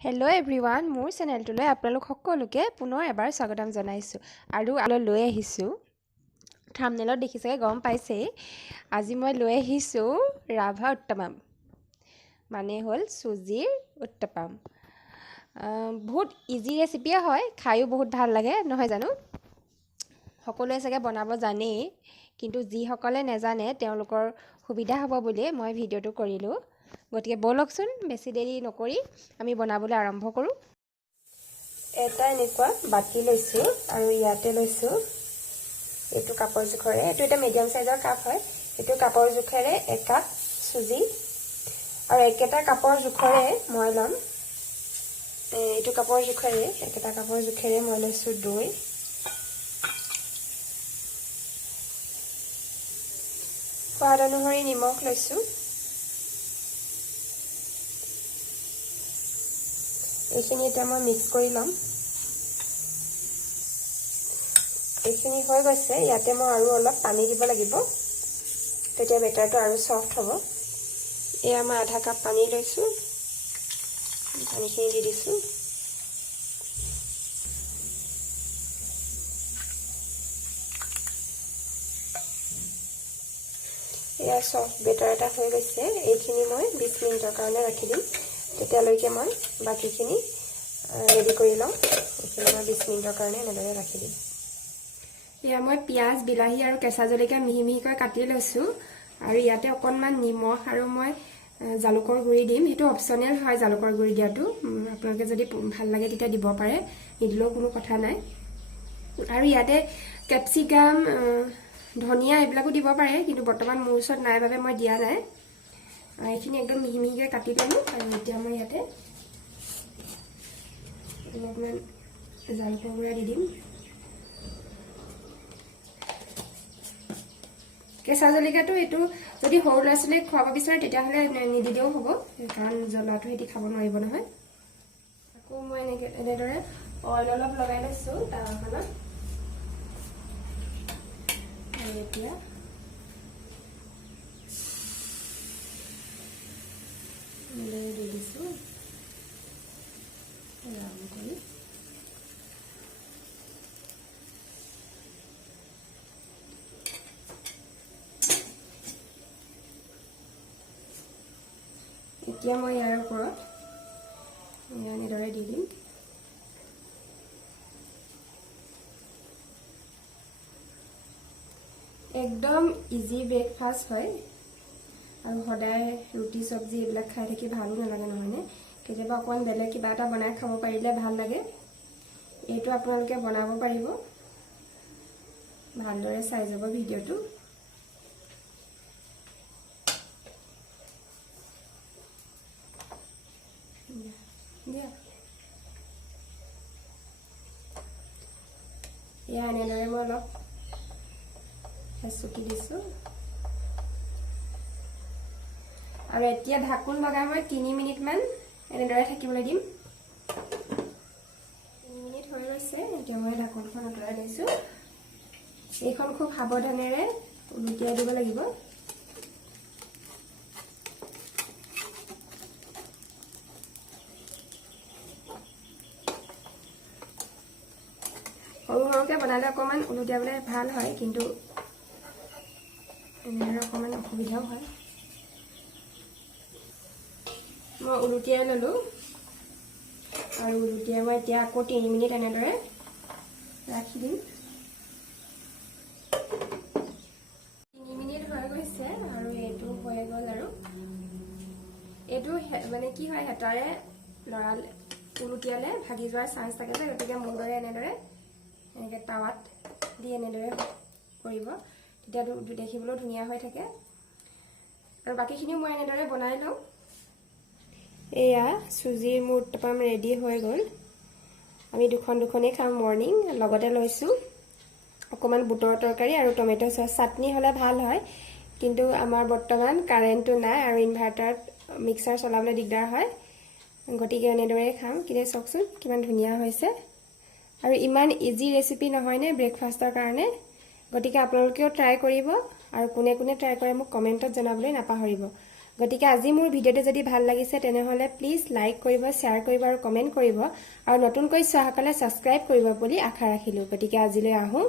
Hello' everyone, মোৰ চেনেলটোলৈ আপোনালোক সকলোকে পুনৰ এবাৰ স্বাগতম জনাইছোঁ আৰু লৈ আহিছোঁ। থাম্বনেইলত দেখি চাগে গম পাইছেই, আজি মই লৈ আহিছোঁ ৰাভা উত্তপম, মানে হ'ল চুজিৰ উত্তপম। বহুত ইজি ৰেচিপিয়ে হয়, খায়ো বহুত ভাল লাগে নহয় জানো। সকলোৱে চাগে বনাব জানেই, কিন্তু যিসকলে নেজানে তেওঁলোকৰ সুবিধা হ'ব বুলিয়ে মই ভিডিঅ'টো কৰিলোঁ। গতিকে ব'লকচোন বেছি দেৰি নকৰি আমি বনাবলৈ আৰম্ভ কৰোঁ। এটা এনেকুৱা বাতি লৈছোঁ আৰু ইয়াতে লৈছোঁ এইটো কাপৰ জোখৰে, এইটো এটা মিডিয়াম চাইজৰ কাপ হয়, এইটো কাপৰ জোখেৰে 1 কাপ চুজি আৰু একেটা কাপৰ জোখৰে মই ল'ম, এইটো কাপৰ জোখেৰে একেটা কাপৰ জোখেৰে মই লৈছোঁ দৈ, সোৱাদ অনুসৰি নিমখ লৈছোঁ। এইখিনি এতিয়া মই মিক্স কৰি ল'ম। এইখিনি হৈ গৈছে, ইয়াতে মই আৰু অলপ পানী দিব লাগিব, তেতিয়া বেটাৰটো আৰু সফ্ট হ'ব। এয়া মই আধা কাপ পানী লৈছোঁ, পানীখিনি দি দিছোঁ। এয়া সফ্ট বেটাৰ এটা হৈ গৈছে, এইখিনি মই 20 মিনিটৰ কাৰণে ৰাখি দিম। তেতিয়ালৈকে মই বাকীখিনি ৰেডি কৰি লওঁ। এইখিনি মই 20 মিনিটৰ কাৰণে এনেদৰে ৰাখি দিম। এয়া মই পিঁয়াজ, বিলাহী আৰু কেঁচা জলকীয়া মিহি মিহিকৈ কাটি লৈছোঁ আৰু ইয়াতে অকণমান নিমখ আৰু মই জালুকৰ গুড়ি দিম। সেইটো অপশ্যনেল হয়, জালুকৰ গুড়ি দিয়াটো। আপোনালোকে যদি ভাল লাগে তেতিয়া দিব পাৰে, নিদিলেও কোনো কথা নাই। আৰু ইয়াতে কেপচিকাম, ধনিয়া এইবিলাকো দিব পাৰে, কিন্তু বৰ্তমান মোৰ ওচৰত নাই বাবে মই দিয়া নাই। এইখিনি একদম মিহি মিহিকৈ কাটি ল'লোঁ আৰু এতিয়া মই ইয়াতে অলপমান জালুকৰ গুড়া দি দিম। কেঁচা জলকীয়াটো এইটো যদি সৰু ল'ৰা ছোৱালীক খুৱাব বিচাৰে তেতিয়াহ'লে নিদিলেও হ'ব, কাৰণ জ্বলাটো সিহঁতি খাব নোৱাৰিব নহয়। আকৌ মই এনেদৰে অইল অলপ লগাই লৈছোঁ টাৱাখনত আৰু এতিয়া দি দিছোঁ ৰাউণ্ড কৰি। এতিয়া মই ইয়াৰ ওপৰত এনেদৰে দি দিম। একদম ইজি ব্ৰেকফাষ্ট হয় আৰু সদায় ৰুটি চব্জি এইবিলাক খাই থাকি ভালো নালাগে নহয়নে। কেতিয়াবা অকণমান বেলেগ কিবা এটা বনাই খাব পাৰিলে ভাল লাগে। এইটো আপোনালোকে বনাব পাৰিব, ভালদৰে চাই যাব ভিডিঅ'টো। এয়া এনেদৰে মই অলপ হেঁচুকি দিছোঁ আৰু এতিয়া ঢাকোন লগাই মই 3 মিনিটমান এনেদৰে থাকিবলৈ দিম। 3 মিনিট হৈ গৈছে, এতিয়া মই ঢাকোনখন আঁতৰাই লৈছোঁ। এইখন খুব সাৱধানেৰে উলটিয়াই দিব লাগিব। সৰু সৰুকৈ বনালে অকণমান উলটিয়াবলৈ ভাল হয়, কিন্তু এনেদৰে অকণমান অসুবিধাও হয়। মই উলটিয়াই ল'লোঁ আৰু উলটিয়াই মই এতিয়া আকৌ 3 মিনিট এনেদৰে ৰাখি দিম। 3 মিনিট হৈ গৈছে আৰু এইটো হৈ গ'ল। আৰু এইটো মানে কি হয়, হেতাৰে লৰালে উলটিয়ালে ভাগি যোৱাৰ চান্স থাকে যে, গতিকে মোৰ দৰে এনেদৰে এনেকৈ টাৱাত দি এনেদৰে কৰিব, তেতিয়া দেখিবলৈও ধুনীয়া হৈ থাকে। আৰু বাকীখিনিও মই এনেদৰে বনাই লওঁ। এয়া চুজিৰ মোৰ উত্তপম ৰেডি হৈ গ'ল। আমি দুখনেই খাম মৰ্ণিং। লগতে লৈছোঁ অকণমান বুটৰ তৰকাৰী আৰু টমেটো চচ। চাটনি হ'লে ভাল হয়, কিন্তু আমাৰ বৰ্তমান কাৰেণ্টটো নাই আৰু ইনভাৰ্টাৰত মিক্সাৰ চলাবলৈ দিগদাৰ হয়, গতিকে এনেদৰেই খাম। কিন্তু চাওকচোন কিমান ধুনীয়া হৈছে আৰু ইমান ইজি ৰেচিপি নহয়নে ব্ৰেকফাষ্টৰ কাৰণে। গতিকে আপোনালোকেও ট্ৰাই কৰিব আৰু কোনে কোনে ট্ৰাই কৰে মোক কমেণ্টত জনাবলৈ নাপাহৰিব। গতিকে আজি মোৰ ভিডিঅ'টো যদি ভাল লাগিছে তেনেহ'লে প্লিজ লাইক কৰিব, শ্বেয়াৰ কৰিব আৰু কমেণ্ট কৰিব আৰু নতুনকৈ চোৱাসকলে ছাবস্ক্ৰাইব কৰিব বুলি আশা ৰাখিলোঁ। গতিকে আজিলৈ আহোঁ।